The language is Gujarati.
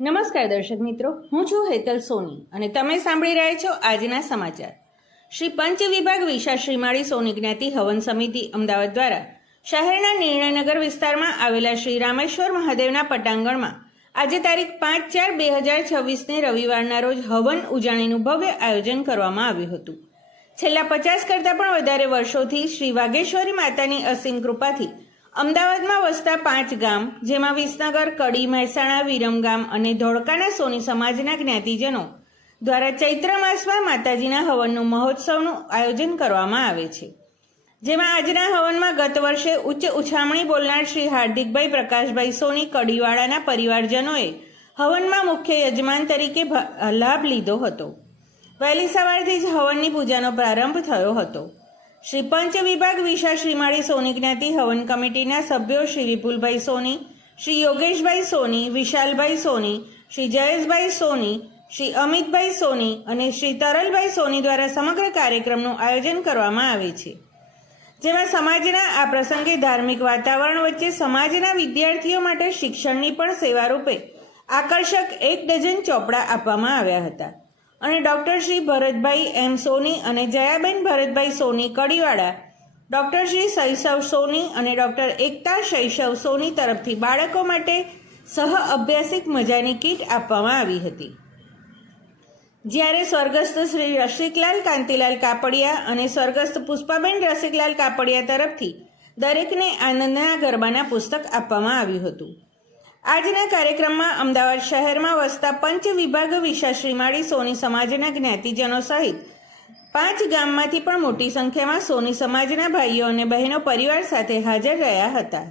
નમસ્કાર દર્શક મિત્રો, હું છું હેતલ સોની અને તમે સાંભળી રહ્યા છો આજના સમાચાર. શ્રી પંચ વિભાગ વિશા શ્રીમાળી સોની જ્ઞાતિ હવન સમિતિ અમદાવાદ દ્વારા શહેરના નિર્ણયનગર વિસ્તારમાં આવેલા શ્રી રામેશ્વર મહાદેવના પટાંગણમાં આજે તારીખ 5/4/2026ને રવિવારના રોજ હવન ઉજાણીનું ભવ્ય આયોજન કરવામાં આવ્યું હતું. છેલ્લા 50 કરતાં પણ વધારે વર્ષોથી શ્રી વાઘેશ્વરી માતાની અસીમ કૃપાથી અમદાવાદમાં વસતા 5 ગામ, જેમાં વિસનગર, કડી, મહેસાણા, વિરમગામ અને ધોળકાના સોની સમાજના જ્ઞાતિજનો દ્વારા ચૈત્ર માસમાં માતાજીના હવનનું મહોત્સવનું આયોજન કરવામાં આવે છે. જેમાં આજના હવનમાં ગત વર્ષે ઉચ્ચ ઉછામણી બોલનાર શ્રી હાર્દિકભાઈ પ્રકાશભાઈ સોની કડીવાળાના પરિવારજનોએ હવનમાં મુખ્ય યજમાન તરીકે લાભ લીધો હતો. વહેલી સવારથી જ હવનની પૂજાનો પ્રારંભ થયો હતો. શ્રી પંચ વિભાગ વિશા શ્રીમાળી સોની જ્ઞાતિ હવન કમિટીના સભ્યો શ્રી વિપુલભાઈ સોની, શ્રી યોગેશભાઈ સોની, વિશાલભાઈ સોની, શ્રી જયેશભાઈ સોની, શ્રી અમિતભાઈ સોની અને શ્રી તરલભાઈ સોની દ્વારા સમગ્ર કાર્યક્રમનું આયોજન કરવામાં આવે છે. જેમાં સમાજના આ પ્રસંગે ધાર્મિક વાતાવરણ વચ્ચે સમાજના વિદ્યાર્થીઓ માટે શિક્ષણની પણ સેવા રૂપે આકર્ષક 1 ડઝન ચોપડા આપવામાં આવ્યા હતા અને ડૉક્ટર શ્રી ભરતભાઈ એમ સોની અને જયાબેન ભરતભાઈ સોની કડીવાળા, ડૉક્ટર શ્રી શૈશવ સોની અને ડૉક્ટર એકતા શૈશવ સોની તરફથી બાળકો માટે સહ અભ્યાસિક મજાની કીટ આપવામાં આવી હતી. જ્યારે સ્વર્ગસ્થ શ્રી રસિકલાલ કાંતિલાલ કાપડિયા અને સ્વર્ગસ્થ પુષ્પાબેન રસિકલાલ કાપડિયા તરફથી દરેકને આનંદના ગરબાના પુસ્તક આપવામાં આવ્યું હતું. આજના કાર્યક્રમમાં અમદાવાદ શહેરમાં વસતા પંચ વિભાગ વિશા શ્રીમાળી સોની સમાજના જ્ઞાતિજનો સહિત 5 ગામમાંથી પણ મોટી સંખ્યામાં સોની સમાજના ભાઈઓ અને બહેનો પરિવાર સાથે હાજર રહ્યા હતા.